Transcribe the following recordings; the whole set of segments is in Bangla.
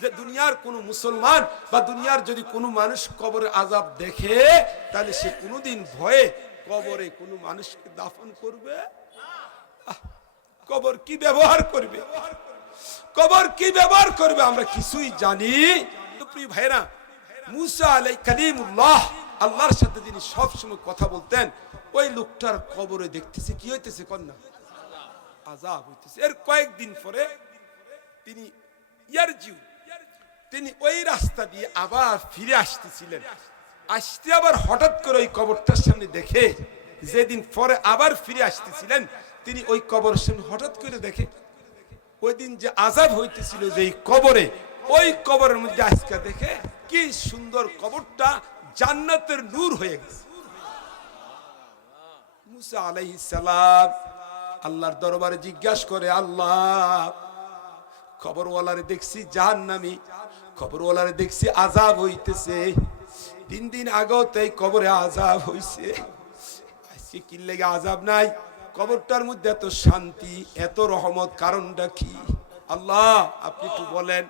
যে দুনিয়ার কোনো মুসলমান বা দুনিয়ার যদি কোনো মানুষ কবরে আযাব দেখে, তাহলে সে কোনোদিন ভয়ে কবরে কোনো মানুষকে দাফন করবে? কবর কি ব্যবহার করবে, কবর কি ব্যবহার করবে আমরা কিছুই জানি। প্রিয় ভাইরা, মুসা আলাইহিস কালিমুল্লাহ, আল্লাহর সাথে যিনি সব সময় কথা বলতেন, ওই লোকটার কবরে দেখতেছে কি হইতেছে, কন্যা আযাব হইতেছে। এর কয়েকদিন পরে তিনি ইয়ারজিউ, তিনি ওই রাস্তা দিয়ে আবার ফিরে আসতেছিলেন। আসতে আবার হঠাৎ করে ওই কবরটার সামনে দেখে, যেদিন পরে আবার ফিরে আসতেছিলেন, তিনি ওই কবরের সামনে হঠাৎ করে দেখে ওই দিন যে আযাব হইতেছিল যেই কবরে, ওই কবরের মধ্যে আজকে দেখে কি সুন্দর, কবরটা জান্নাতের নূর হয়ে গেছে। মুসা আলাইহিস সালাম আল্লাহর দরবারে জিজ্ঞাসা করে, আল্লাহ, কবরওয়ালারে দেখছি জাহান্নামী, কবরওয়ালারে দেখছি আযাব হইতেছে, 3 দিন আগেও তো এই কবরে আযাব হইছে, আজকে কি লেগে আযাব নাই? কবরটার মধ্যে এত শান্তি, এত রহমত, কারণটা কি? আল্লাহ আপনি একটু বলেন।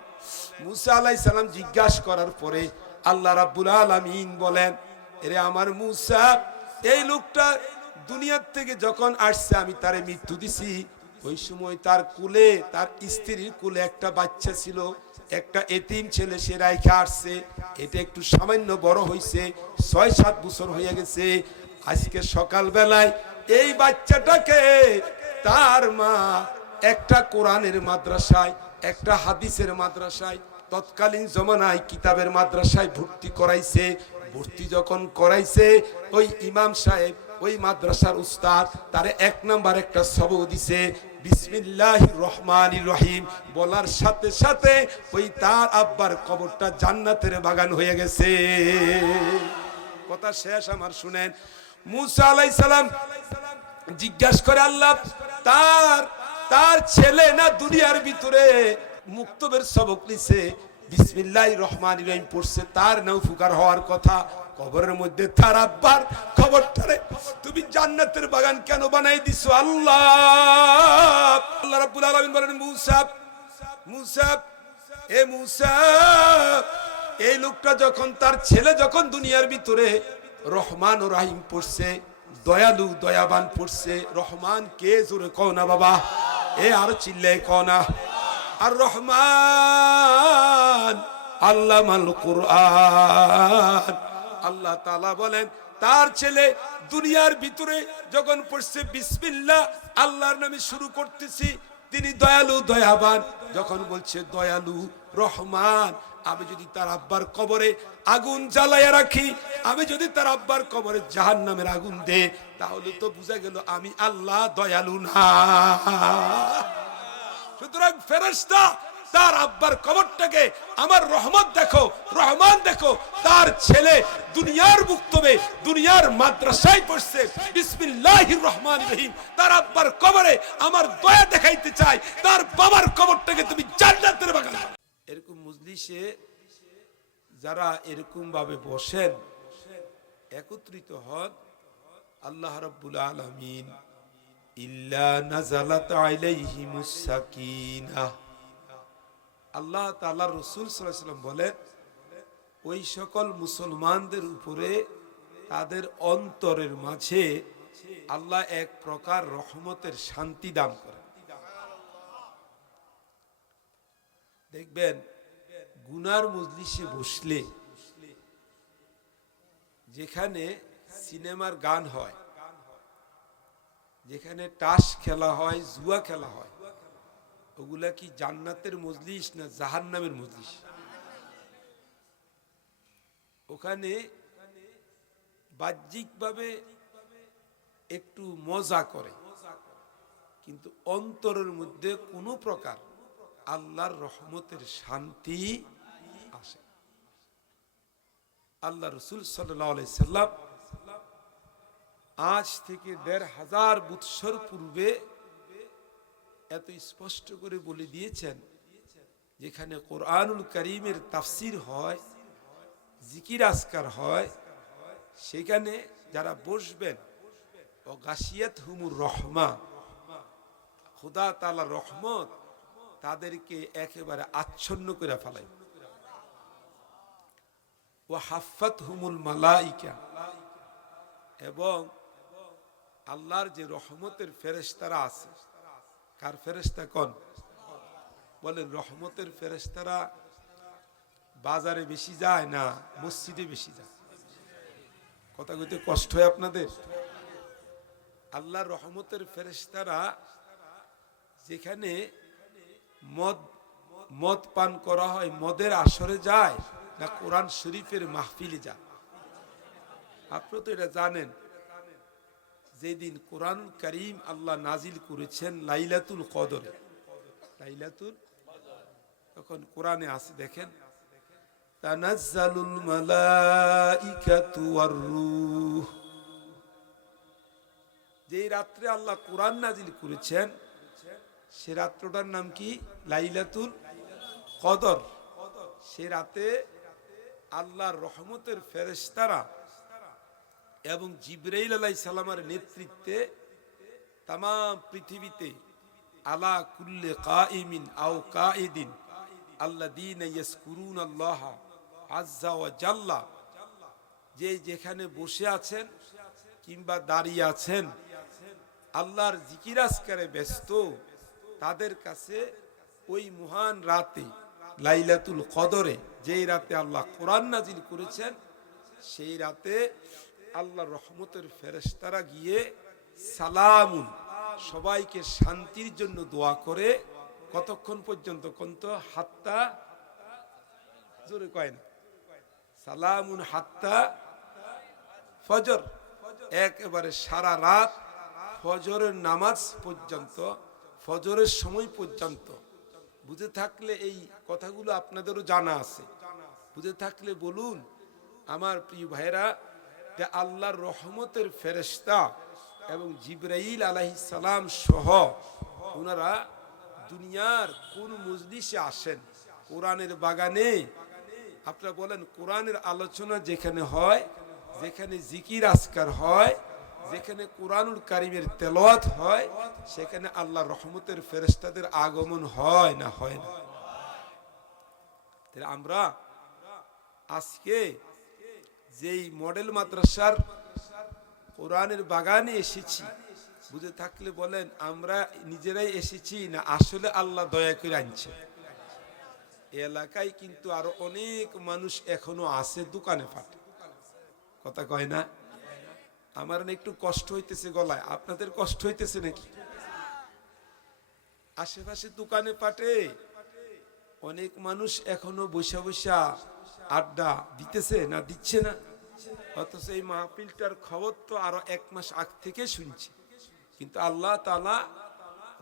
মুসা আলাইহিস সালাম জিজ্ঞাসা করার পরে আল্লাহ রাব্বুল আলামিন বলেন, এরে আমার মুসা, এই লোকটা দুনিয়ার থেকে যখন আসছে আমি তারে মৃত্যু দিছি, ওই সময় তার কুলে, তার স্ত্রীর কুলে একটা বাচ্চা ছিল, একটা এতিম ছেলে সে রাইখা আসছে, এটা একটু সামান্য বড় হইছে, 6-7 বছর হয়ে গেছে। আজকে সকাল বেলায় এই বাচ্চাটাকে তার মা একটা কোরআনের মাদ্রাসায়, একটা হাদিসের মাদ্রাসায়, তৎকালীন জমানায় কিতাবের মাদ্রাসায় ভর্তি করাইছে। ভর্তি যখন করাইছে, ওই ইমাম সাহেব, ওই মাদ্রাসার উস্তাদ তারে 1 নাম্বার একটা সবক দিছে, বিসমিল্লাহির রহমানির রহিম বলার সাথে সাথে ওই তার আব্বার কবরটা জান্নাতের বাগান হয়ে গেছে। কথা শেষ আমার, শুনেন। মুসা আলাইহিস সালাম জিজ্ঞাসা করে, আল্লাহ, তার ছেলে না দুনিয়ার ভিতরে মুক্তবের সবক নিছে, বিসমিল্লাহির রহমানির রহিম পড়ছে, তার নাও ফুকার হওয়ার কথা, কবরের মধ্যে তার আব্বার কবরটারে তুমি জান্নাতের বাগান কেন বানাই দিছো? আল্লাহ, আল্লাহ রাব্বুল আলামিন বলেন, মুসা, মুসা, এ মুসা, এই লোকটা যখন, তার ছেলে যখন দুনিয়ার ভিতরে রহমান ও রাহিম পড়ছে, দয়ালু দয়াবান পড়ছে, রহমান কে জোরে কও না বাবা, এ আর চিল্লায় কও না। আর রহমান আল্লামাল কুরআন, আল্লাহ তাআলা বলেন তার ছেলে দুনিয়ার ভিতরে যখন পড়ছে বিসমিল্লাহ, আল্লাহর নামে শুরু করতেছি, তিনি দয়ালু দয়াবান, যখন বলছে দয়ালু রহমান, আমি যদি তার আব্বার কবরে আগুন জ্বালাইয়া রাখি, আমি যদি তার আব্বার কবরে জাহান্নামের আগুন দে, তাহলে তো বোঝা গেল আমি আল্লাহ দয়ালু না। সুতরাং ফেরেশতা তার আব্বার কবরটাকে আমার রহমত দেখো, রহমান দেখো, তার ছেলে দুনিয়ার মুক্তবে দুনিয়ার মাদ্রাসায় পড়ছে, বিসমিল্লাহির রহমানির রহিম, তার আব্বার কবরে আমার দয়া দেখাইতে চাই, তার বাবার কবরটাকে তুমি জান্নাতের বাগান। এরকম মজলিসে যারা এরকম ভাবে বসেন, একত্রিত হন, আল্লাহ রাব্বুল আলামিন ইল্লা নাযালাত আলাইহিমুস সাকিনাহ, আল্লাহ তাআলা রাসূল সাল্লাল্লাহু আলাইহি ওয়াসাল্লাম বলেন, ওই সকল মুসলমানদের উপরে তাদের অন্তরের মাঝে আল্লাহ এক প্রকার রহমতের শান্তি দান করেন। দেখবেন গুনার মজলিসে বসলে, যেখানে সিনেমার গান হয়, যেখানে তাস খেলা হয়, জুয়া খেলা হয়, ওগুলা কি জান্নাতের মজলিস না জাহান্নামের মজলিস? ওখানে বাহ্যিকভাবে একটু মজা করে, কিন্তু অন্তরের মধ্যে কোনো প্রকার আল্লাহর রহমতের শান্তি আসে। আল্লাহ রাসূল সাল্লাল্লাহু আলাইহি সাল্লাম আজ থেকে ১৫০০ বৎসর পূর্বে এত স্পষ্ট করে বলে দিয়েছেন, যেখানে কোরআনুল কারীমের তাফসীর হয়, জিকির আজকার হয়, সেখানে যারা বসবেন, ও গাশিয়াতহুমুর রহমা, খোদা তাআলার রহমত তাদেরকে একেবারে আচ্ছন্ন করে ফেলাই। ওয়া হাফাতহুমুল মালাইকা, এবং আল্লাহর যে রহমতের ফেরেশতারা আছে, কার ফেরেশতা কোন বলেন? রহমতের ফেরেশতারা বাজারে বেশি যায় না মসজিদে বেশি যায়? কথা কইতে কষ্ট হয় আপনাদের? আল্লাহর রহমতের ফেরেশতারা যেখানে মদ পান করা হয় মদের আসরে যায় না কোরআন শরীফের মাহফিলে যায়? আপনি তো এটা জানেন, যেদিন কোরআন কারীম আল্লাহ নাজিল করেছেন লাইলাতুল কদরে, লাইলাতুল, তখন কোরআনে আছে দেখেন, তানাজ্জালুল মালাইকাতু ওয়ার রূহ, যে রাত্রে আল্লাহ কোরআন নাজিল করেছেন সে রাত্রটার নাম কি? লাইলাতুল কদর। সে রাতে আল্লাহর রহমতের ফেরেশতারা এবং জিবরাইল আলাইহিস সালামের নেতৃত্বে তাম পৃথিবীতে আলা কুল্লি কাইমিন আও কাইদিন আল্লাযীনা ইয়াজকুরুনাল্লাহ আযজা ওয়া জাল্লা, যে যেখানে বসে আছেন কিংবা দাঁড়িয়ে আছেন আল্লাহর জিকির আজকারে ব্যস্ত, তাদের কাছে ওই মহান রাতে লাইলাতুল কদরে, যেই রাতে আল্লাহ কোরআন নাজিল করেছেন, সেই রাতে আল্লাহর রহমতের ফেরেশতারা গিয়ে সালামুন, সবাইকে শান্তির জন্য দোয়া করে। কতক্ষণ পর্যন্ত? কন্ত হাত্তা, জোরে কয় না, সালামুন হাত্তা ফজর, একেবারে সারা রাত ফজরের নামাজ পর্যন্ত, ফজরের সময় পর্যন্ত। বুঝে থাকলে এই কথাগুলো আপনাদেরও জানা আছে, বুঝে থাকলে বলুন আমার প্রিয় ভাইরা, যে আল্লাহর রহমতের ফেরেশতা এবং জিবরাইল আলাইহিস সালাম সহ ওনারা দুনিয়ার কোন মজলিসে আসেন? কোরআনের বাগানে। আপনারা বলেন, কোরআনের আলোচনা যেখানে হয়, যেখানে জিকির আজকার হয়, যেখানে কোরআনুল কারীমের তেলাওয়াত হয়, সেখানে আল্লাহর রহমতের ফেরেশতাদের আগমন হয় না হয় না? তাহলে আমরা আজকে যেই মডেল মাদ্রাসার কোরআনের বাগানে এসেছি, বুঝে থাকলে বলেন আমরা নিজেরাই এসেছি না আসলে আল্লাহ দয়া করে আনছে? এলাকায় কিন্তু আরো অনেক মানুষ এখনো আছে দোকানে ফাটে, কথা কয় না? আমার না একটু কষ্ট হইতেছে গলায়, আপনাদের কষ্ট হইতেছে নাকি? আশেপাশে দোকানে পাটে অনেক মানুষ এখনো বৈশা বৈশা আড্ডা দিতেছে না, দিচ্ছে না? অথচ এই মাহফিলটার খবর তো আরো 1 মাস আগ থেকে শুনছি। কিন্তু আল্লাহ তাআলা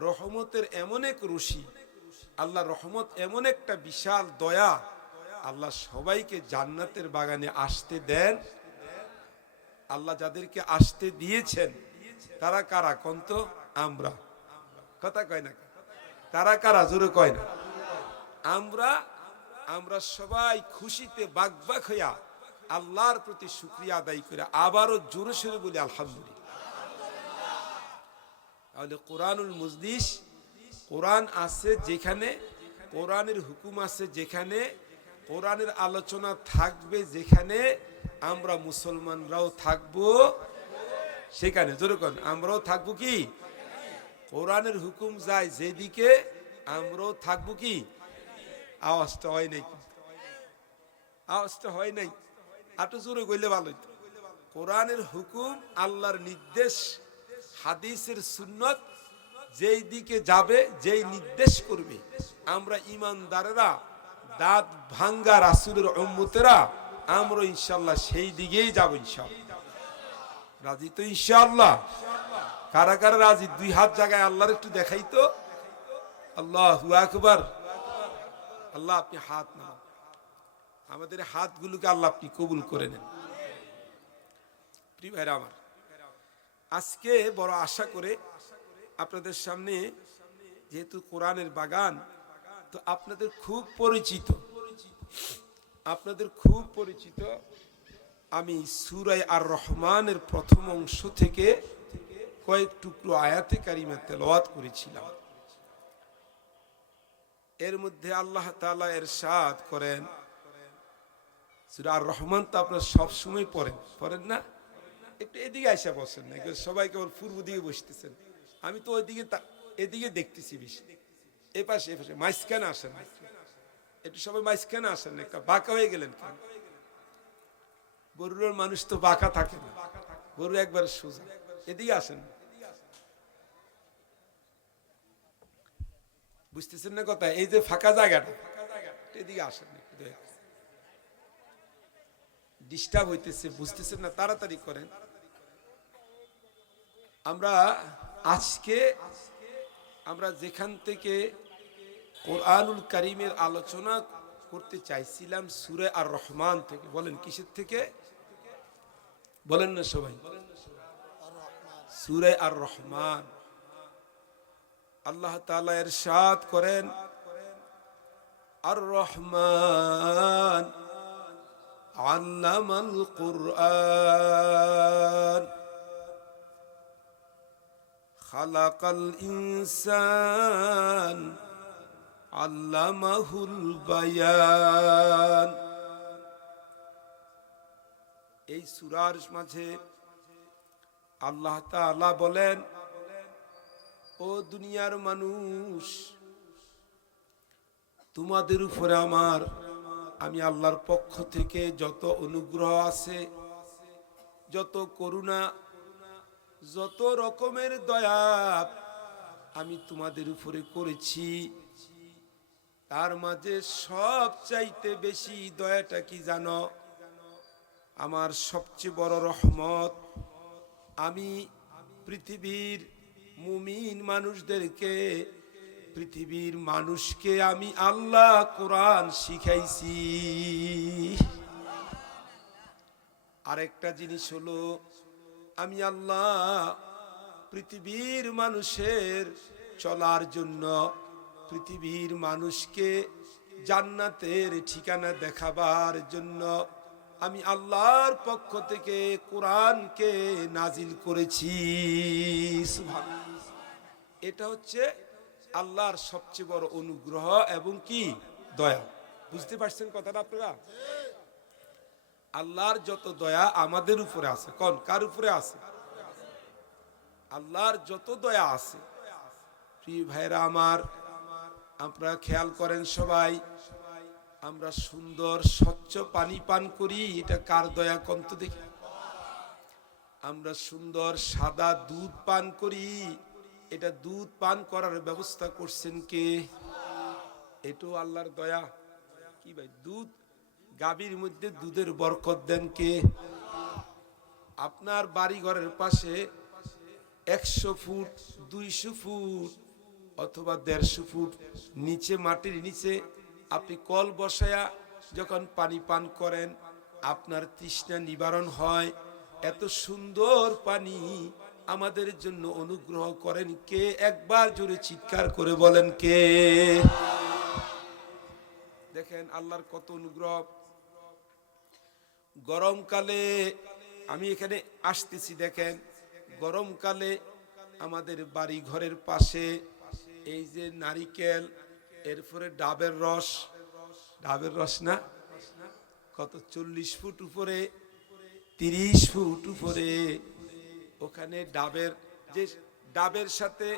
রহমতের এমন এক রশি, আল্লাহ রহমত এমন একটা বিশাল দয়া, আল্লাহ সবাইকে জান্নাতের বাগানে আসতে দেন। আল্লাহ যাদেরকে আসতে দিয়েছেন তারা কারা? কন্ত আমরা, কথা কয় না? তারা কারা? জোরে কয় না? আমরা সবাই খুশিতে বাকবাক হইয়া আল্লাহর প্রতি শুকরিয়া আদায় করে আবারও জোরে সোরে বলি আলহামদুলিল্লাহ। তাহলে কোরআনুল মজলিস, কোরআন আছে যেখানে, কোরআনের হুকুম আছে যেখানে, কোরআনের আলোচনা থাকবে যেখানে, আমরা মুসলমানরাও থাকবো সেখানে। জোরে কোন, আমরাও থাকবো কি? কোরআনের হুকুম যায় যেদিকে, আমরাও থাকবো কি? আওয়াজটা হয় নাই, আওয়াজটা হয় নাই, একটু জোরে কইলে ভালো হইতো। কোরআনের হুকুম, আল্লাহর নির্দেশ, হাদিসের সুন্নত যেই দিকে যাবে, যেই নির্দেশ করবে, আমরা ইমানদারেরা, দাঁত ভাঙ্গা রাসূলের উম্মতেরা, আমরা ইনশাআল্লাহ সেই দিকেই যাব। ইনশাআল্লাহ রাজি তো? ইনশাআল্লাহ কারা কারা রাজি? 2 হাত জায়গায় আল্লাহর একটু দেখাই তো। আল্লাহু আকবার। আল্লাহ আপনি হাত নামান, আমাদের হাতগুলোকে আল্লাহ আপনি কবুল করে নেন। প্রিয় ভাইরা আমার, আজকে বড় আশা করে আপনাদের সামনে, যেহেতু কোরআনের বাগান, তো আপনাদের খুব পরিচিত, আপনাদের খুব পরিচিত আমি সূরা আর রহমানের প্রথম অংশ থেকে কয়েক টুকরো আয়াতে কারিমা তেলাওয়াত করেছিলাম। এর মধ্যে আল্লাহ তাআলা ইরশাদ করেন, সূরা আর রহমান তো আপনারা সব সময় পড়েন না? একটু এদিকে আইসা বসেন না, সবাই কেবল পূর্ব দিকে বসতেছেন, আমি তো ওইদিকে এদিকে দেখতেছি বেশি। এপাশে মাঝখানে আসেন, একটু সবাই মাঝখানে আসেন, একটা বাঁকা হয়ে গেলেন কেন? বরুড়ের মানুষ তো বাঁকা থাকে না, বরুড় একবার সোজা। এদিকে আসেন, বুঝতেছেন না কথা? এই যে ফাঁকা জায়গাটা, এদিকে আসেন, ডিস্টার্ব হইতেছে, বুঝতেছেন না? তাড়াতাড়ি করেন। আমরা যেখান থেকে কোরআনুল কারীমের আলোচনা করতে চাইছিলাম, সূরা আর রহমান থেকে। বলেন কিসের থেকে? বলেন না সবাই। সূরা আর রহমান। আল্লাহ তাআলা ইরশাদ করেন, আর রহমান আল্লামাল কুরআন খালাকাল ইনসান আল্লামাহুল বায়ান। এই সূরার মাঝে আল্লাহ তাআলা বলেন, ও দুনিয়ার মানুষ, তোমাদের উপরে আমি আল্লাহর পক্ষ থেকে যত অনুগ্রহ আছে, যত করুণা, যত রকমের দয়া আমি তোমাদের উপরে করেছি, তার মাঝে সবচাইতে বেশি দয়াটা কি জানো? আমার সবচেয়ে বড় রহমত, আমি পৃথিবীর মুমিন মানুষদেরকে, পৃথিবীর মানুষকে আমি আল্লাহ কোরআন শিখাইছি। আরেকটা জিনিস হলো, আমি আল্লাহ পৃথিবীর মানুষের চলার জন্য, পৃথিবীর মানুষকে জান্নাতের ঠিকানা দেখাবার জন্য আমি আল্লাহর পক্ষ থেকে কোরআনকে নাজিল করেছি। সুবহানাল্লাহ। এটা হচ্ছে আল্লাহর সবচেয়ে বড় অনুগ্রহ এবং কি দয়া। বুঝতে পারছেন কথাটা আপনারা? আল্লাহর যত দয়া আমাদের উপরে আছে, কার উপরে আছে? আল্লাহর যত দয়া আছে, প্রিয় ভাইরা আমার, আপনারা খেয়াল করেন সবাই, আমরা সুন্দর স্বচ্ছ পানি পান করি, এটা কার দয়া কন্ত দেখি? আমরা সুন্দর সাদা দুধ পান করি, এটা দুধ পান করার ব্যবস্থা করছেন কে? এটাও আল্লাহর দয়া। কি ভাই, দুধ গাভীর মধ্যে দুধের বরকত দেন কে? আপনার বাড়ি ঘরের পাশে 100 ফুট 200 ফুট অথবা 150 ফুট নিচে, মাটির নিচে আপনি কল বসায়া যখন পানি পান করেন, আপনার তৃষ্ণা নিবারণ হয়। এত সুন্দর পানি আমাদের জন্য অনুগ্রহ করেন কে? একবার জোরে চিৎকার করে বলেন কে? দেখেন আল্লাহর কত অনুগ্রহ। গরমকালে আমি এখানে আসতেছি, দেখেন গরমকালে আমাদের বাড়ি ঘরের পাশে এই যে নারিকেল, এরপরে ডাবের রস না, কত 40 ফুট উপরে, 30 ফুট উপরে, ওখানে ডাবের সাথে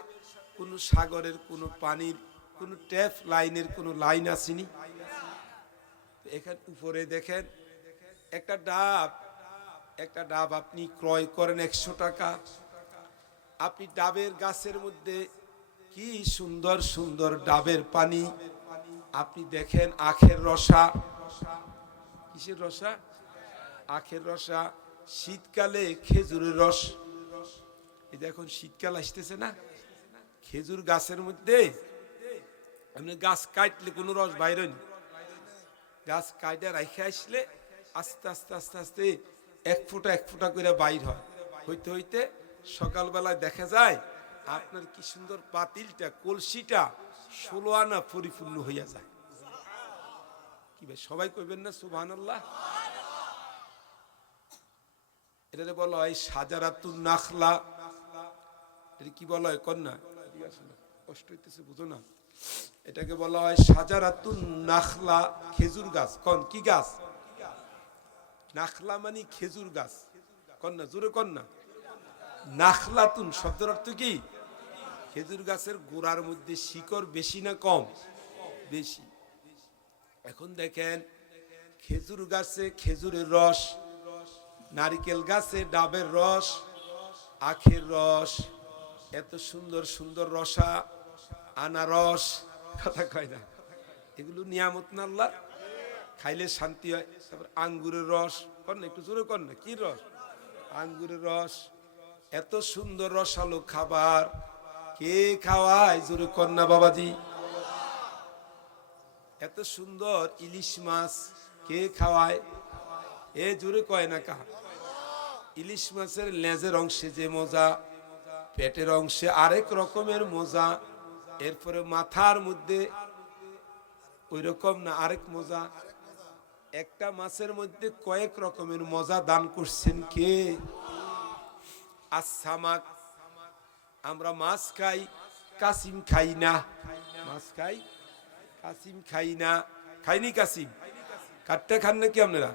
কোন সাগরের কোন পানির কোন ট্যাপ লাইনের কোন লাইন আসেনি। এখানে উপরে দেখেন একটা ডাব আপনি ক্রয় করেন 100 টাকা। আপনি ডাবের গাছের মধ্যে কি সুন্দর সুন্দর ডাবের পানি, আপনি দেখেন আখের রসা, কিসের রসা? আখের রসা। শীতকালে খেজুরের রস, এই দেখুন শীতকাল আসতেছে না, খেজুর গাছের মধ্যে আপনি গাছ কাটলে কোনো রস বাইর হয়নি, গাছ কাটে রাখে আসলে আস্তে আস্তে আস্তে আস্তে 1 ফোঁটা 1 ফোঁটা করে বাইর হয়। হইতে হইতে সকালবেলায় দেখা যায় আপনার কি সুন্দর পাতিলটা, কলসিটা 16 আনা পরিপূর্ণ হইয়া যায়। কি ভাই সবাই কইবেন না সুবহানাল্লাহ? এটারে বলা হয় সাজারাতুন নাখলা। এটা কি বলা হয় কন্যা? কষ্ট হইতেছে বুঝো না? এটাকে বলা হয় শাজারাতুন নাখলা, খেজুর গাছ। কোন কি গাছ? নাখলা মানে খেজুর গাছ। কোন না, জোরে কোন না। নাখলাতুন শব্দের অর্থ কি? খেজুর গাছের গোড়ার মধ্যে শিকড় বেশি না কম? বেশি। এখন দেখেন খেজুর গাছে খেজুরের রস, নারিকেল গাছে ডাবের রস, আখের রস, এত সুন্দর সুন্দর রসা, আনারস, কথা কয় না, এগুলো নিয়ামত না আল্লাহ, খাইলে শান্তি হয়। তারপর আঙ্গুরের রস, কর না একটু জোরে কর না, কি রস? আঙ্গুরের রস। এত সুন্দর রসালো খাবার কে খাওয়ায়? জোরে কর না বাবাজি। এত সুন্দর ইলিশ মাছ কে খাওয়ায়? এ জোরে কয় না কা? ইলিশ মাছের লেজের অংশে যে মজা, পেটের অংশে আরেক রকমের মজা, এরপরে মাথার মধ্যে ওই রকম না আরেক মজা। একটা মাছের মধ্যে কয়েক রকমের মজা দান করছেন কে? আসসামাক, আমরা মাছ খাই, কাসিম খাই না। মাছ খাই, কাসিম খাই না। খাইনি কাসিম? কাটটা খান নাকি আপনারা?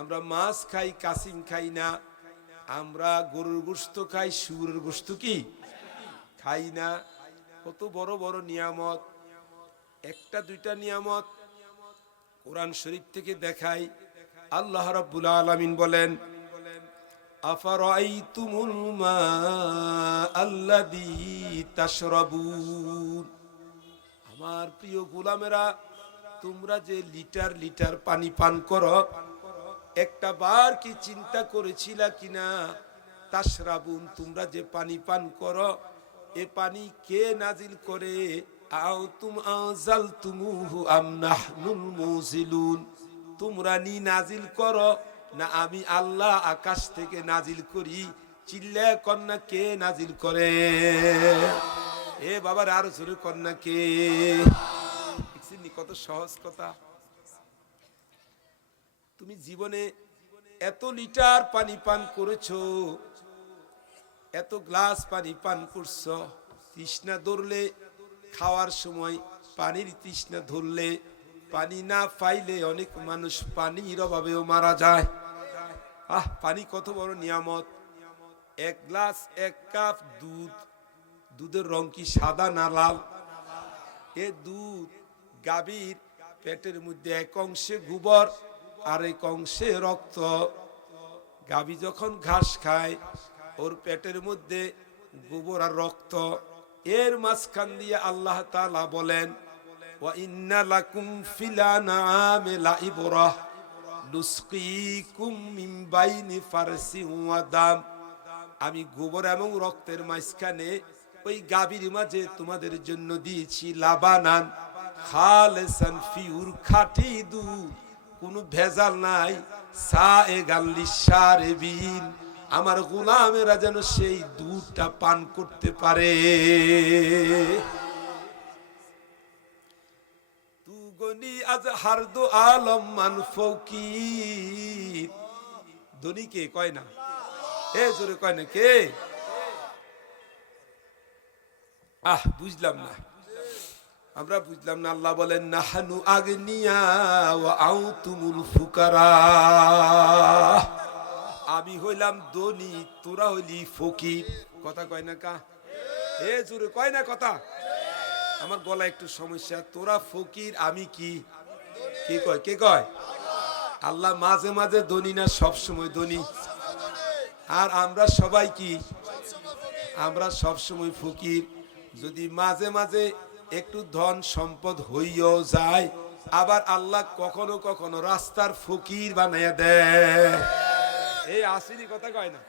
আমরা মাছ খাই, কাসিম খাই না। আমরা গরুর গোশত খাই, শুয়োরের গোশত কি খাই না। কত বড় বড় নিয়ামত। একটা দুইটা নিয়ামত কোরআন শরীফ থেকে দেখাই। আল্লাহ রাব্বুল আলামিন বলেন, আফারাইতুমুল মা আল্লাযী তাশরাবুন, আমার প্রিয় গোলামেরা, তোমরা যে লিটার লিটার পানি পান করো, একটা বার কি চিন্তা করেছিলা কিনা? তাশরাবুন, তোমরা যে পানি পান করো, এ পানি কে নাজিল করে? আও তুম আনজালতুমুহু আম নাহনুল মুনজিলুন, তোমরা নি নাজিল করো না আমি আল্লাহ আকাশ থেকে নাজিল করি? চিল্লা কন্যা কে নাজিল করে? এ বাবার আরো জোরে কন্যা কে? কত সহজ কথা। তুমি জীবনে এত লিটার পানি পান করেছো, এত গ্লাস পানি পান করছো, তৃষ্ণা ধরলে খাওয়ার সময় পানির তৃষ্ণা ধরলে, পানি না পাইলে অনেক মানুষ পানির অভাবেও মারা যায়। পানি কত বড় নিয়ামত। এক গ্লাস, এক কাপ দুধ, দুধের রং কি সাদা না লাল? এ দুধ গাভীর পেটের মধ্যে এক অংশে গোবর আর এক অংশে রক্ত। গাভী যখন ঘাস খায়, ওর পেটের মধ্যে গোবর আর রক্ত, এর মাঝখান দিয়ে আল্লাহ তাআলা বলেন, ওয়া ইন্না লাকুম ফিল আনআমি লাইবরাহ নুসকিকুম মিন বাইনি ফারসিন ওয়া দাম, আমি গোবর এবং রক্তের মাঝখানে ওই গাভীর মাঝে তোমাদের জন্য দিয়েছি লাবানান খালেসান, পিওর খাঁটি দুধ, কোনো ভেজাল নাই। সায়েগাল লিশারিবিন, আমার গোলামেরা যেন সেই দুধটা পান করতে পারে। তু গনি আজ হারদু আলম মান ফকির, ধনী কে কয় না? এ জোরে কয় না কে? বুঝলাম না, আমরা বুঝলাম না। আল্লাহ বলেন, নাহানু আগনিয়া ওয়া আনতুমুল ফুকারা, আমি হইলাম ধনী, তোরা হইলি ফকির। কথা কয় না কা? এ জোরে কয় না কথা? আমার গলা একটু সমস্যা। তোরা ফকির, আমি কি? কে কয়? কে কয়? আল্লাহ মাঝে মাঝে ধনী না, সব সময় ধনী। আর আমরা সবাই কি? আমরা সব সময় ফকির। যদি মাঝে মাঝে একটু ধন সম্পদ হইয়াও যায়, আবার আল্লাহ কখনো কখনো রাস্তার ফকির বানাইয়া দেয়। এই আসিনি কথা কয় না?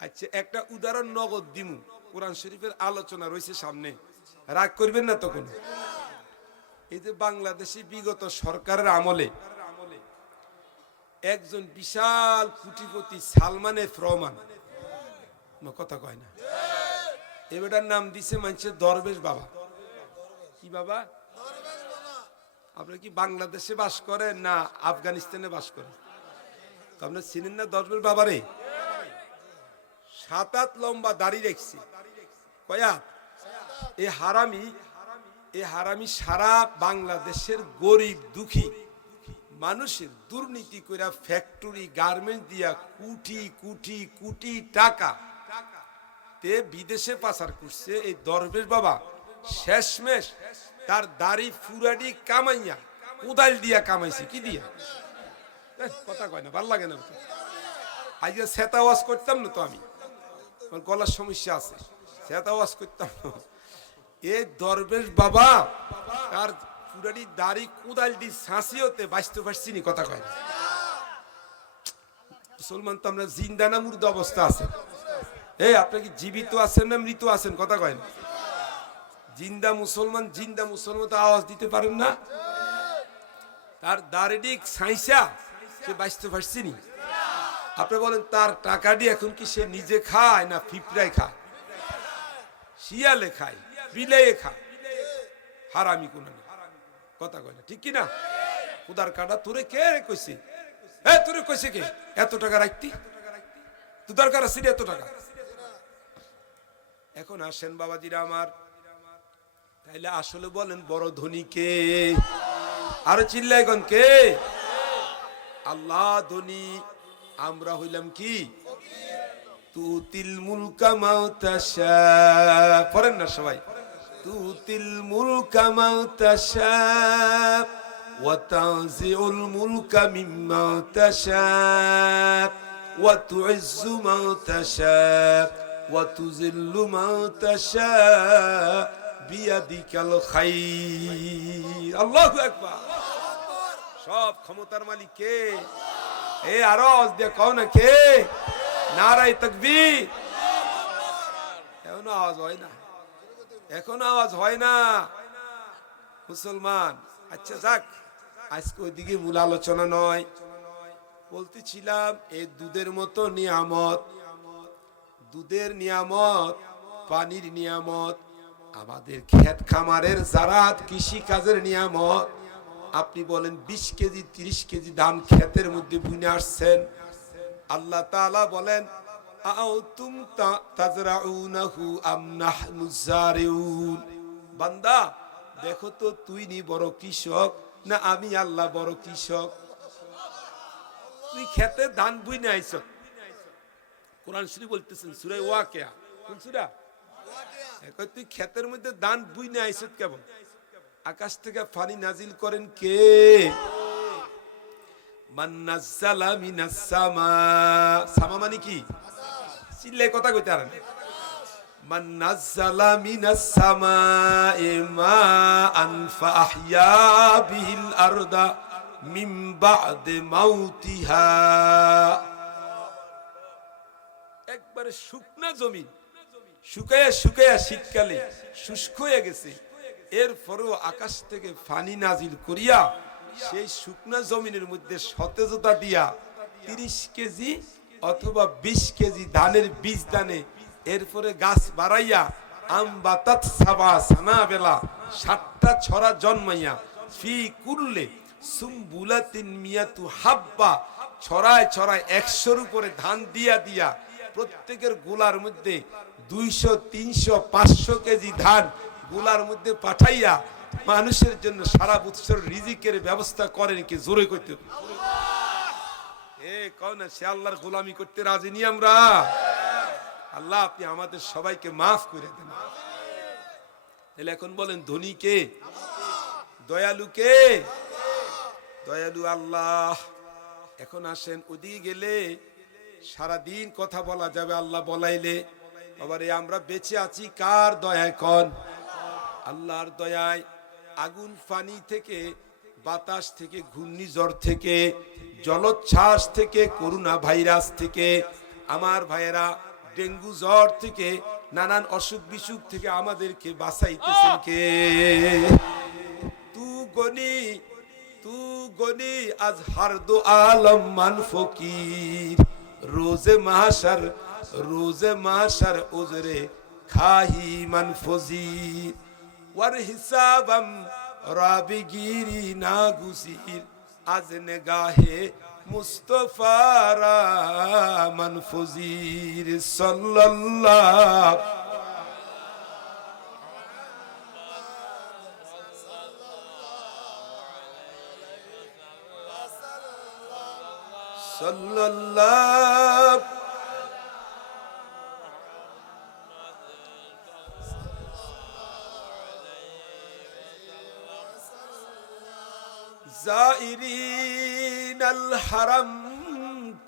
আচ্ছা, একটা উদাহরণ নগদ দিমু। কোরআন শরীফের আলোচনা রয়েছে সামনে, রাগ করবেন না তখন। এই যে বাংলাদেশে বিগত সরকারের আমলে একজন বিশাল কোটিপতি সালমান এফ রহমান, কথা কয় না, এটার নাম দিছে মানুষের দরবেশ বাবা। কি বাবা? আপনারা কি বাংলাদেশে বাস করেন না আফগানিস্তানে বাস করেন? আপনার চিনেন না দরবেশ বাবারে? 7 হাত লম্বা দাড়ি রাখছে। কয়া? এই হারামি এই হারামি সারা বাংলাদেশের গরিব দুঃখী মানুষের দুর্নীতি কইরা ফ্যাক্টরি গার্মেন্টস দিয়া কোটি কোটি কোটি টাকা তে বিদেশে পাচার করছে। এই দরবেশ বাবা শেষমেশ তার দাড়ি ফুরাডি কামাইয়া কোদাল দিয়া কামাইছে। কি দিয়া? কথা কয় না, ভাল লাগে না। আজকে সেতা ওয়াজ করতাম না তো, আমি আমার গলার সমস্যা আছে, সেতা ওয়াজ করতাম না। এই দরবেশ বাবা তার ফুরাডি দাড়ি কোদাল দি ছাঁচি হতে বাঁচতে পারছি নি। কথা কয় না। মুসলমান তো আমরা জিন্দা না মুর্দা অবস্থা আছে। এই আপনি কি জীবিত আছেন না মৃত আছেন? কথা কয় না। জিন্দা মুসলমান তো আওয়াজ দিতে পারেন না। তার দাড়ি ছাইসা সে বাঁচতে পারছি নি। আপনি বলেন তার টাকা দিয়ে এখন কি সে নিজে খায় না ফিপড়ায় খায়, শিয়ালে খায়, বিলেয়ে খায়? হারামি কোন কথা কয় না, ঠিক কি না? খুদার কাটা তোরে কে কইছে? তোরে কইছে কে এত টাকা রাখতি? তুই দরকার আছে এত টাকা? এখন আসেন বাবাজিরা আমার, তাইলে আসলে বলেন বড় ধনী কে? আরো চিল্লাই কোন কে? আল্লাহ ধনী, আমরা হইলাম কি? তুতিল মুলকা মাউতাশা। পড়েন না সবাই? তুতিল মুলকা মাউতাশা ওয়া তানজিউল মুলকা মিম্মা তাশা ওয়া তুইজ্জু মাউতাশা ওয়া তুযিল্লু মাউতাশা বিয়াদিকাল খাইর। আল্লাহু আকবার। সব ক্ষমতার মালিক কে? এ আরজ দিয়ে কও না কে? নারায়ে তাকবীর। এখনো আওয়াজ হয় না, এখনো আওয়াজ হয় না মুসলমান। আচ্ছা যাক, আজকে ওইদিকে মূল আলোচনা নয়। বলতেছিলাম এই দুধের মতো নিয়ামত, দুধের নিয়ামত, পানির নিয়ামত, আমাদের ক্ষেত খামারের জারাত কৃষি কাজের নিয়ামত। আপনি বলেন 20 কেজি 30 কেজি ধান ক্ষেতের মধ্যে বুনে আসছেন, আল্লাহ তাআলা বলেন আউতুম তাজরাউনাহু আম নাহনুজ জারিউন। বান্দা দেখো তো তুই নি বড় কৃষক না আমি আল্লাহ বড় কৃষক? তুই ক্ষেতে ধান বুনে আইছ। কোরআন শরীফ বলতেছেন সূরা ওয়াকিয়া, কোন সূরা? ওয়াকিয়া। তুই ক্ষেতের মধ্যে ধান বুনে আইছ কেমন? আকাশ থেকে পানি নাজিল করেন কে? মান নাযালা মিনাস সামা। সামা মানে কি? চিল্লাই কথা কইতে পারেন? মান নাযালা মিনাস সামা'i মা'আন ফাআহইয়া বিহিল আরদা মিন বা'দি মাউতিহা। একবারে শুকনা জমি, শুকায়া শুকায়া শীতকালে শুষ্ক হয়ে গেছে, এরপরেও আকাশ থেকে পানি নাজিল করিয়া সেই শুকনা জমিনের মধ্যে সতেজতা দিয়া 30 কেজি অথবা 20 কেজি ধানের বীজ দানে এরপরে গাছ বাড়াইয়া আমবাতাত সাবা সানাবেলা 7টা ছড়া জন্মাইয়া ফি কুল্লে সুম্বুলাতিন মিয়াতু হাব্বা, ছড়ায় ছড়ায় 100-র উপরে ধান দিয়া দিয়া প্রত্যেকের গোলার মধ্যে 200 300 500 কেজি ধান গোলার মধ্যে পাঠাইয়া মানুষের জন্য সারা বছর রিজিকের ব্যবস্থা করেন কে? জোরে কইতে কও না সে আল্লাহর গোলামি করতে রাজি নি আমরা? আল্লাহ আপনি আমাদের সবাইকে মাফ করে দেন। তাহলে এখন বলেন ধনী কে? দয়ালু কে? দয়ালু আল্লাহ। এখন আসেন ওদিকে গেলে সারাদিন কথা বলা যাবে, আল্লাহ বলাইলে। বাবারে আমরা বেঁচে আছি কার দয়ায়? কোন আল্লাহর দয়ায়। আগুন পানি থেকে, বাতাস থেকে, ঘূর্ণিঝড় থেকে, জলোচ্ছ্বাস থেকে, করোনা ভাইরাস থেকে, আমার ভাইয়েরা ডেঙ্গু জ্বর থেকে, নানান অসুখ বিসুখ থেকে আমাদেরকে বাঁচাইতেছেন কে? তু গনি আজ হর দো আলম মান ফকির, রোজে মাশার উজরে খাহি মান ফজির, ওয়ার হিসাবাম রাবিগিরি না গুসির, আজ নেগাহে মুস্তফারা মান ফজির সাল্লাল্লাহু সাল্লাল্লাহু زائرین الحرم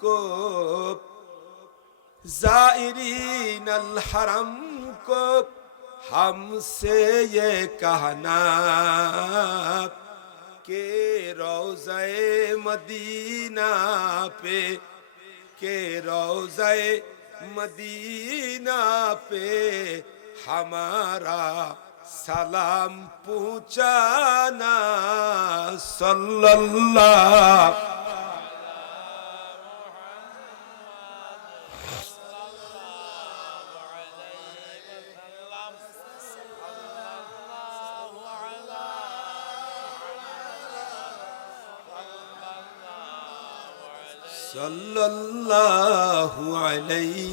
کو زائرین الحرم کو ہم سے یہ کہنا کہ روضہ مدینہ پہ کہ روضہ مدینہ پہ ہمارا سلام پہنچانا صلی اللہ সাল্লাল্লাহু আলাইহি।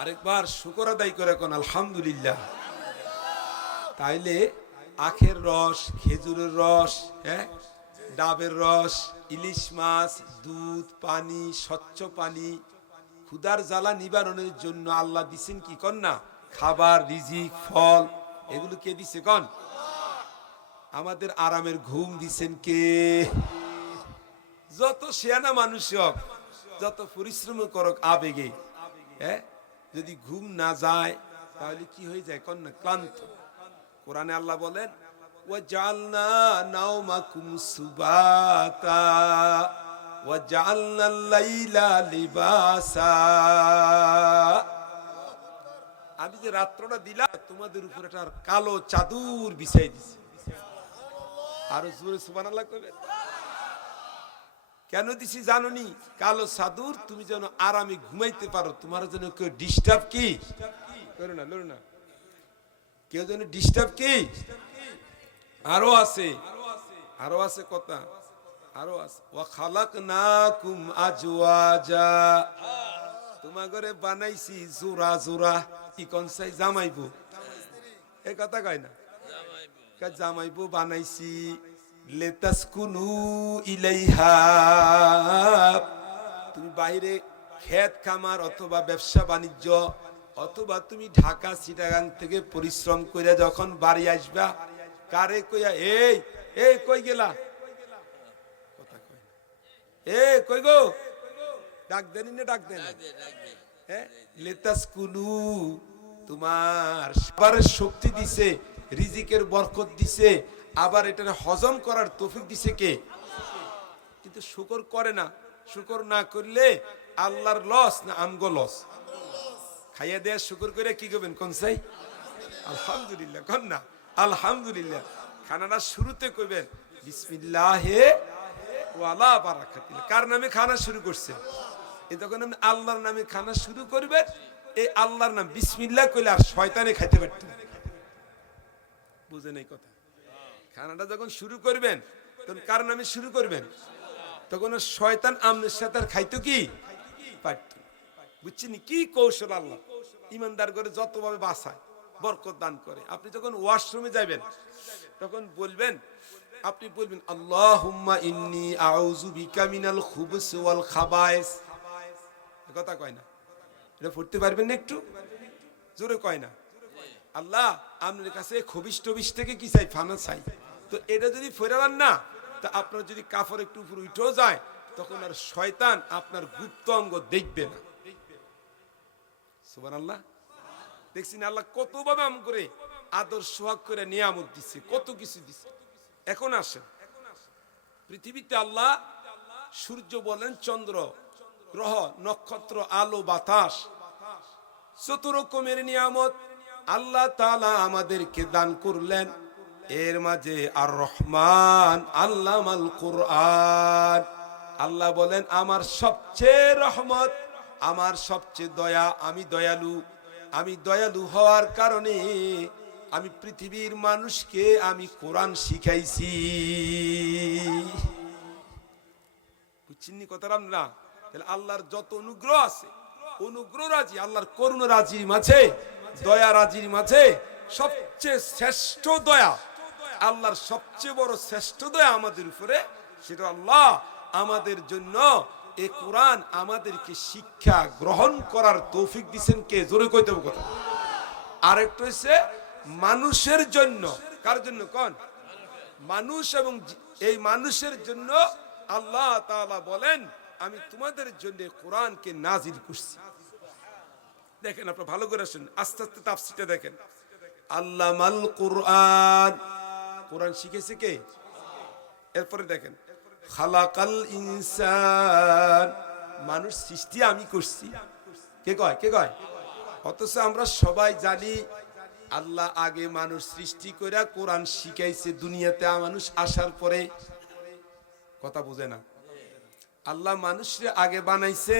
আরেকবার শুকর আদায় করে কোন আলহামদুলিল্লাহ। তাইলে আখের রস, খেজুরের রস, ডাবের রস, ইলিশ মাছ, দুধ, পানি, স্বচ্ছ পানি, ক্ষুধার জ্বালা নিবারণের জন্য আল্লাহ দিছেন কি কন না খাবার, রিজিক, ফল, এগুলো কে দিছে কন? আমাদের আরামের ঘুম দিছেন কে? যত শিয়ানা মানুষ হোক, যত পরিশ্রম করক আবেগে, যদি ঘুম না যায় তাহলে কি হয়ে যায় কন না? ক্লান্ত। কোরআনে আল্লাহ বলেন ওয়াজআলনা নাওমাকুম সুবাতা ওয়াজআলনাল লাইলা লিবাসা। আমি যে রাত্রটা দিলাম তোমাদের উপর একটা কালো চাদর বিছাই দিছি। আরো জোরে সুবহানাল্লাহ কইবেন। কেন দিছি জানোনি? কালো চাদর তুমি যেন আরামে ঘুমাইতে পারো, তোমার যেন কেউ ডিস্টার্ব কি করো না, লড়ো না, কেউ যেন ডিস্টার্ব কি। আরো আছে, আরো আছে কথা, আরো আছে ওয়া খালাকনাকুম আজওয়াজা, তোমার ঘরে বানাইছি জোড়া জোড়া। কি কোন চাই? জামাইবো, এই কথা কয় না, জামাইবো বানাইছি। লেতাসকুনু ইলাইহা, তুমি বাইরে ক্ষেত খামার অথবা ব্যবসা বাণিজ্য অথবা তুমি ঢাকা চিটাগাং থেকে পরিশ্রম করে যখন বাড়ি আসবা, কারে কইয়া এই এই কই গেলা, কথা কই না, এই কই গো, ডাক দেন না, ডাক দেন। লেতাসকুনু, তোমার সবার শক্তি দিছে, রিজিকের বরকত দিছে, আবার এটা হজম করার তৌফিক দিছে কে? কিন্তু শুকর করে না। শুকর না করলে আল্লাহর লস না আমগো লস? খাইয়া দেয়া শুকর করে কি করবেন কোন চাই? আলহামদুলিল্লাহ কোন না? আলহামদুলিল্লাহ। খানাটা শুরুতে কইবেন বিসমিল্লাহে ওয়ালা বারাকাতিল্লাহ। কার নামে খানা শুরু করছে? এই তখন আপনি আল্লাহর নামে খানা শুরু করবেন। এই আল্লাহর নাম বিসমিল্লাহ কইলে আর শয়তানে খাইতে পারতেন। বুঝে নাই কথা? খানাটা যখন শুরু করবেন তখন কার নামে শুরু করবেন? তখন শয়তান আমনের সাথে আর খাইতো কি পারত। বুঝছেন কি কৌশল আল্লাহ ইমানদার করে যতভাবে বাঁচায়, বরকত দান করে। আপনি যখন ওয়াশরুমে যাবেন তখন বলবেন, আপনি বলবেন আল্লাহুম্মা ইন্নী আউযু বিকা মিনাল খুবুসি ওয়াল খাবায়েস। কথা কয় না? এটা পড়তে পারবেন না? একটু জোরে কয় না? আল্লাহ আপনার কাছে খবিস টবিস থেকে কি চাই? ফানা চাই। তো এটা যদি ফেরালান না, তা আপনার যদি কাফর একটু উপর উঠেও যায় তখন আর শয়তান আপনার গুপ্ত অঙ্গ দেখবে না। সুবহানাল্লাহ। দেখছেন আল্লাহ কতভাবে আম করে আদর সোহাগ করে নিয়ামত দিচ্ছে, কত কিছু দিচ্ছে। এখন আসেন, পৃথিবীতে আল্লাহ সূর্য বলেন, চন্দ্র, গ্রহ, নক্ষত্র, আলো, বাতাস, যত রকমের নিয়ামত আল্লাহ তাআলা আমাদেরকে দান করলেন। এর মাঝে আর রহমান আল্লামাল কুরআন। আল্লাহ বলেন আমার সবচেয়ে রহমত, আমার সবচেয়ে দয়া, আমি দয়ালু। আমি দয়ালু হওয়ার কারণে আমি পৃথিবীর মানুষকে আমি কোরআন শিখাইছি। বুঝছেন কথাটা আমরা? তাহলে আল্লাহর যত অনুগ্রহ আছে, অনুগ্রহ রাজি, আল্লাহর করুণা রাজির মাঝে, দয়া রাজির মাঝে সবচেয়ে শ্রেষ্ঠ দয়া, আল্লাহর সবচেয়ে বড় শ্রেষ্ঠ দয়া আমাদের উপরে, সেটা আল্লাহ আমাদের জন্য এই কোরআন আমাদেরকে শিক্ষা গ্রহণ করার তৌফিক দিবেন কে? জোরে কইতে হবে কথা। আরেকটা হচ্ছে মানুষের জন্য। কার জন্য? কোন মানুষ? এবং এই মানুষের জন্য আল্লাহ তাআলা বলেন আমি তোমাদের জন্য কোরআনকে নাজিল করছি। দেখেন আপনারা ভালো করে শুনুন, আস্তে আস্তে তাফসীরটা দেখেন। আল্লামাল কুরআন, কোরআন শিখেছে কে? এরপরে দেখেন খালাকাল ইনসান, মানুষ সৃষ্টি আমি করছি। কে কয়? কে কয়? অথচ আমরা সবাই জানি আল্লাহ আগে মানুষ সৃষ্টি করে কোরআন শিখাইছে দুনিয়াতে। মানুষ আসার পরে কথা বুঝে না। আল্লাহ মানুষকে আগে বানাইছে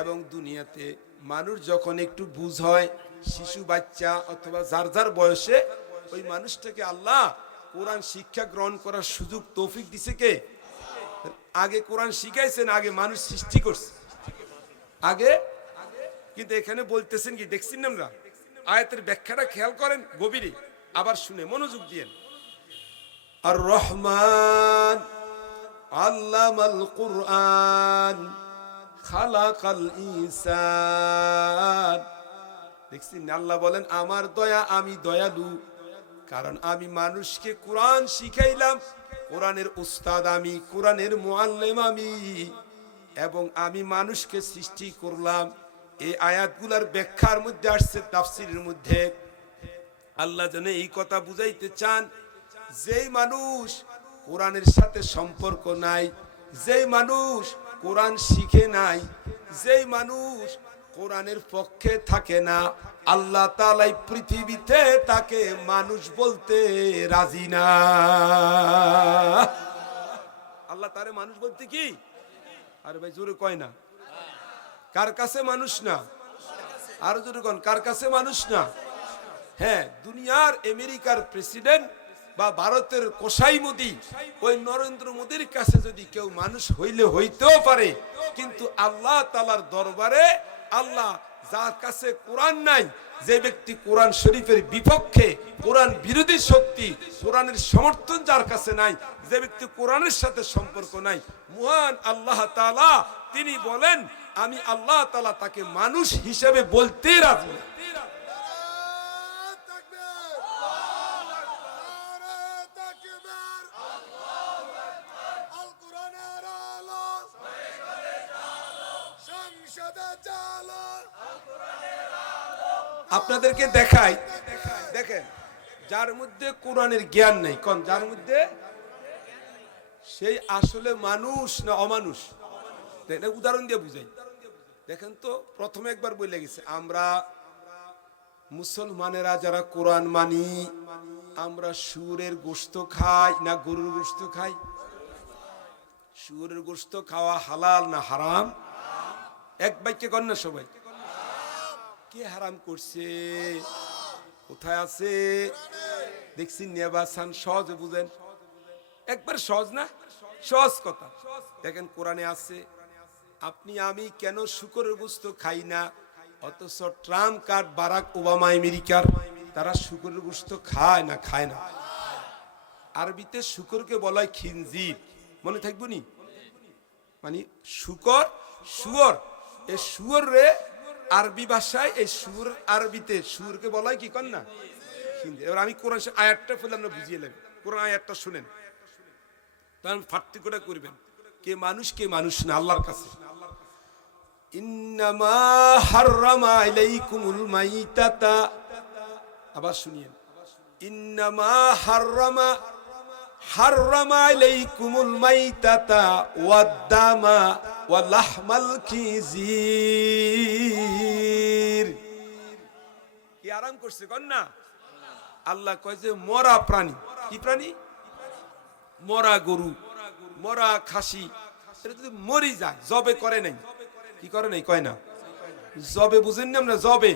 এবং দুনিয়াতে মানুষ যখন একটু বুঝ হয়, শিশু বাচ্চা অথবা যার যার বয়সে, ওই মানুষটাকে আল্লাহ কোরআন শিক্ষা গ্রহণ করার সুযোগ তৌফিক দিছে কে? আগে কোরআন শিখাইছেন, আগে মানুষ সৃষ্টি করছে আগে। কিন্তু এখানে বলতেছেন কি দেখছেন না? আমরা আয়াতের ব্যাখ্যাটা খেয়াল করেন গভীরে, আবার শুনে মনোযোগ দিয়েন। আর রহমান আল্লামাল কুরআন খালাকাল ইনসান। দেখছেন আল্লাহ বলেন আমার দয়া, আমি দয়ালু, কারণ আমি মানুষকে কোরআন শিখাইলাম। কোরআনের উস্তাদ আমি, কোরআনের মুআল্লিম আমি, এবং আমি মানুষকে সৃষ্টি করলাম। এই আয়াতগুলোর ব্যাখ্যার মধ্যে আসছে, তাফসীরের মধ্যে আল্লাহ যেন এই কথা বুঝাইতে চান, যেই মানুষ কোরআনের সাথে সম্পর্ক নাই, যেই মানুষ কোরআন শিখে নাই, যেই মানুষ কোরআনের পক্ষে থাকে না, আল্লাহ তাআলা পৃথিবীতে তাকে মানুষ বলতে রাজি না। আল্লাহ তারে মানুষ বলতে কি? আরে ভাই জোরে কয় না। কার কাছে মানুষ না? আরো জোরে কোন, কার কাছে মানুষ না? হ্যাঁ, দুনিয়ার আমেরিকার প্রেসিডেন্ট বা ভারতের কোসাই মোদি, ওই নরেন্দ্র মোদির কাছে যদি কেউ মানুষ হইলে হইতেও পারে, কিন্তু আল্লাহ তাআলার দরবারে আল্লাহ যার কাছে কোরআন নাই, যে ব্যক্তি কোরআন শরীফের বিপক্ষে, কোরআন বিরোধী শক্তি, কোরআনের সমর্থন যার কাছে নাই, যে ব্যক্তি কোরআনের সাথে সম্পর্ক নাই, মহান আল্লাহ তাআলা তিনি বলেন আমি আল্লাহ তাআলা তাকে মানুষ হিসেবে বলতে রাজি। আপনাদেরকে দেখাই, দেখেন যার মধ্যে কোরআনের জ্ঞান নেই, কোন যার মধ্যে, সেই আসলে মানুষ না অমানুষ? উদাহরণ দিয়ে বুঝাই। দেখেন তো, প্রথমে একবার বলে গেছে আমরা মুসলমানেরা যারা কোরআন মানি, আমরা শুয়োরের গোশত খাই না গরুর গোশত খাই? শুয়োরের গোশত খাওয়া হালাল না হারাম? এক বাক্যে কন না সবাই। কে হারাম করছে? কোথায় আছে? দেখছি নেবাসান, সহজে বুঝেন, একবার সহজ না, সহজ কথা। দেখেন কোরআনে আছে আপনি আমি কেন শুকরের গোশত খাই না, অথচ ট্রাম্প কার্ড বারাক ওবামা আমেরিকার, তারা শুকরের গোশত খায় না? খায় না। আরবিতে শুকরকে বলা হয় খিনজির, মনে থাকবো নি? মানে শুকর, শুয়োর, এই শুয়োর রে আরবি ভাষায়, এই শুয়োর আরবিতে শুয়োরকে বলা হয় কি কন না? খিনজির। এবার আমি কোরআন আয়াতটা ফেলে আমরা বুঝিয়ে নেব। কোরআন আয়াতটা শুনেন, তখন ফাটতি করে করবেন কে মানুষ কে মানুষ না আল্লাহর কাছে। ইন্নামা হাররামা আলাইকুমুল মাইতাতা, আবার শুনিয়েন, ইন্নামা হাররামা আলাইকুমুল মাইতাতা ওয়াদ-দামা ওয়া লাহমাল খিজির। কি আরাম করছে কোন না? আল্লাহ কয় যে মরা প্রাণী, কি প্রাণী? মরা গরু, মরা খাসি, এটা যদি মরি যায়, জবে করে নাই, কি করে নাই কয় না? জবে বুঝেন না আমরা? জবে,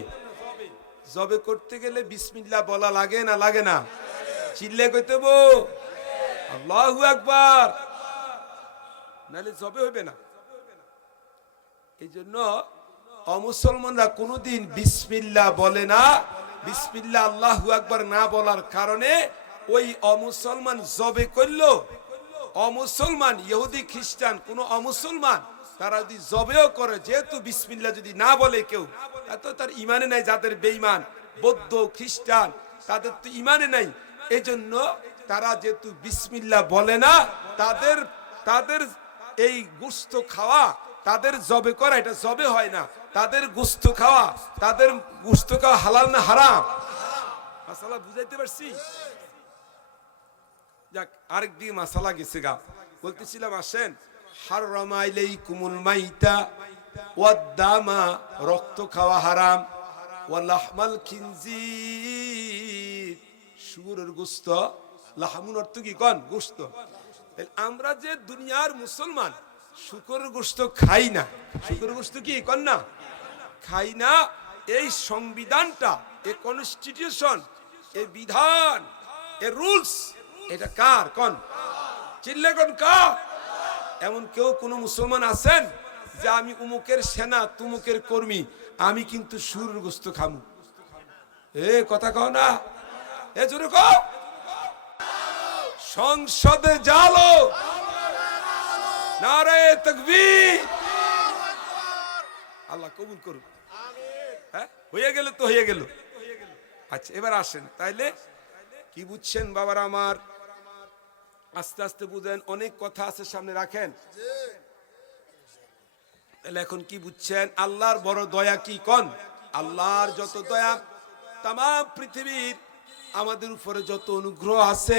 জবে করতে গেলে বিসমিল্লাহ বলা লাগে না? লাগে না? চিল্লে কইতে বো আল্লাহু আকবার, নাহলে জবে হইবে না। এই জন্য অমুসলমানরা কোনোদিন বিসমিল্লাহ বলে না। বিসমিল্লাহ আল্লাহু আকবার না বলার কারণে ওই অমুসলমান জবে করলো, অমুসলমান ইহুদি খ্রিস্টান কোন অমুসলমান তারা যদি জবেও করে, যেহেতু বিসমিল্লাহ যদি না বলে কেউ, তো তার ইমানে নাই। যাদের বেঈমান বৌদ্ধ খ্রিস্টান তাদের তো ইমানে নাই, এই জন্য তারা যেহেতু বিসমিল্লাহ বলে না, তাদের তাদের এই গোশত খাওয়া, তাদের জবে করা এটা জবে হয় না, তাদের গোশত খাওয়া, তাদের গোশত খাওয়া হালাল না হারাম? মাসালা বুঝাইতে পারছি? যাক, আরেকদিকে মাসালা গেছে গা। বলতেছিলাম আসেন, হারামা আলাইকুমুল মাইতা ওয়াদ-দামা, রক্ত খাওয়া হারাম, ওয়া লাহমাল খিনজির, শুয়োরের গোশত। লাহমুন অর্থ কি কোন? গোশত। আমরা যে দুনিয়ার মুসলমান শুকরের গোশত খাই না, শুকরের গোশত কি কোন না খাই না। এই সংবিধানটা, এই কনস্টিটিউশন, এই বিধান, এই রুলস, এটা কার? কোন? চিল্লে কোন কার? এমন কেউ কোন মুসলমান আছেন যে আমি উমুকের সেনা, তুমুকের কর্মী, আমি কিন্তু শুয়োরের গোশত খামু? এ কথা কও না, এ জোরে কও। সংসদে জালো, নারে তাকবীর, আল্লাহ কবুল করুন। হ্যাঁ, হয়ে গেল তো হয়ে গেল। আচ্ছা, এবার আসেন, তাইলে কি বুঝছেন বাবারা আমার? আস্তে আস্তে বুঝেন, অনেক কথা আছে সামনে, রাখেন। তাহলে এখন কি বুঝছেন? আল্লাহর বড় দয়া কি কোন? আল্লাহর যত দয়া, তাম পৃথিবীর আমাদের উপরে যত অনুগ্রহ আছে,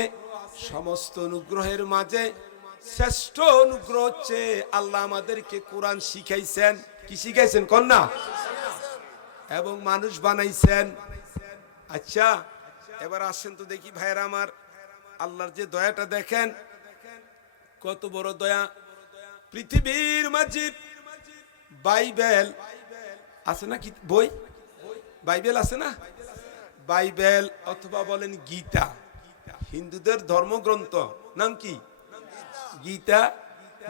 সমস্ত অনুগ্রহের মাঝে শ্রেষ্ঠ অনুগ্রহ হচ্ছে আল্লাহ আমাদেরকে কোরআন শিখাইছেন। কি শিখাইছেন কোন না? এবং মানুষ বানাইছেন। আচ্ছা, এবার আসেন তো দেখি ভাইরা আমার, আল্লাহর যে দয়াটা দেখেন, কত বড় দয়া। পৃথিবীর মাঝে বাইবেল আছে না? কি বই? বাইবেল আছে না? বাইবেল অথবা বলেন গীতা, হিন্দুদের ধর্মগ্রন্থ, নাম কি? গীতা।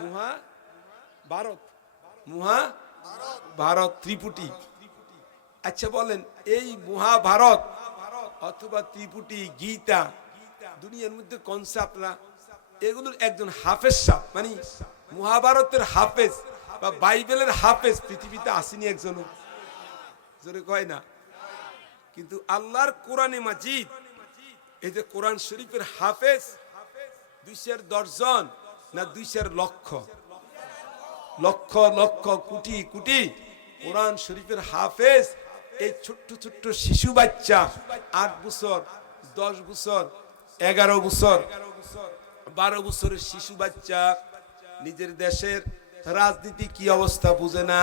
মহাভারত, মহাভারত, ত্রিপুটি। আচ্ছা বলেন, এই মহাভারত অথবা ত্রিপুটি, গীতা, দুনিয়ার মধ্যে কনসেপ্ট না, এগুলোর একজন হাফেজ সাহেব, মানে মহাভারতের হাফেজ বা বাইবেলের হাফেজ পৃথিবীতে আসেনি একজন, জোরে কয় না। কিন্তু আল্লাহর কোরআনে মাজিদ, এই যে কোরআন শরীফের হাফেজ 210 জন না 200 লক্ষ, লক্ষ লক্ষ কোটি কোটি কোরআন শরীফের হাফেজ। এই ছোট্ট ছোট্ট শিশু বাচ্চা, 8 বছর, 10 বছর, 11 বছর, 12 বছরের শিশু বাচ্চা নিজের দেশের রাজনীতি কি অবস্থা বুঝে না,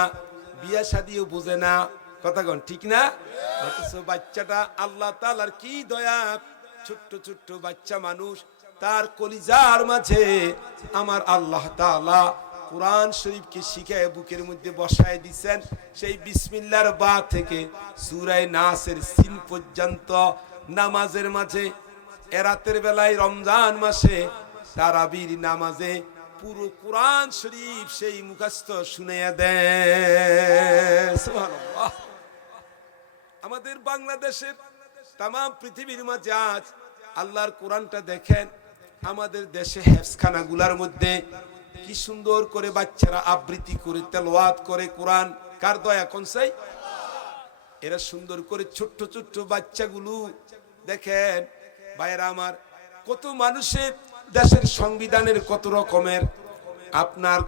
বিয়া শাদিও বুঝে না, কথা কন ঠিক না? অথচ বাচ্চাটা আল্লাহ তাআলার কি দয়া, ছোট্ট ছোট্ট বাচ্চা মানুষ, তার কলিজার মাঝে আমার আল্লাহ তাআলা কোরআন শরীফকে শিখায় বুকের মধ্যে বসায় দিয়েছেন। সেই বিসমিল্লাহর বা থেকে সূরা নাসের সিন পর্যন্ত নামাজের মাঝে, রাতের বেলায় রমজান মাসে তারাবির নামাজে পুরো কোরআন শরীফ সেই মুখস্থ শুনাইয়া দেয়। সুবহানাল্লাহ। আমাদের বাংলাদেশের তাম পৃথিবীর মাঝে আজ আল্লাহর কোরআনটা দেখেন, আমাদের দেশে হেফজখানাগুলার মধ্যে কি সুন্দর করে বাচ্চারা আবৃত্তি করে তেলাওয়াত করে কোরআন। কার দয়া কোন চাই? এরা সুন্দর করে ছোট্ট ছোট্ট বাচ্চাগুলো দেখেন ভাইরা আমার, কত মানুষের দেশের সংবিধানের কত রকমের, আপনার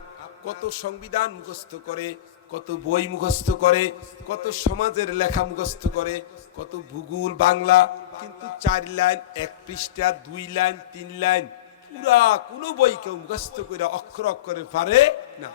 কত সংবিধান মুখস্থ করে, কত বই মুখস্থ করে, কত সমাজের লেখা মুখস্থ করে, কত ভূগোল বাংলা, কিন্তু 4 লাইন, 1 পৃষ্ঠা, 2 লাইন, 3 লাইন, পুরা কোনো বই কেউ মুখস্থ করে অক্ষর অক্ষরে পারে না।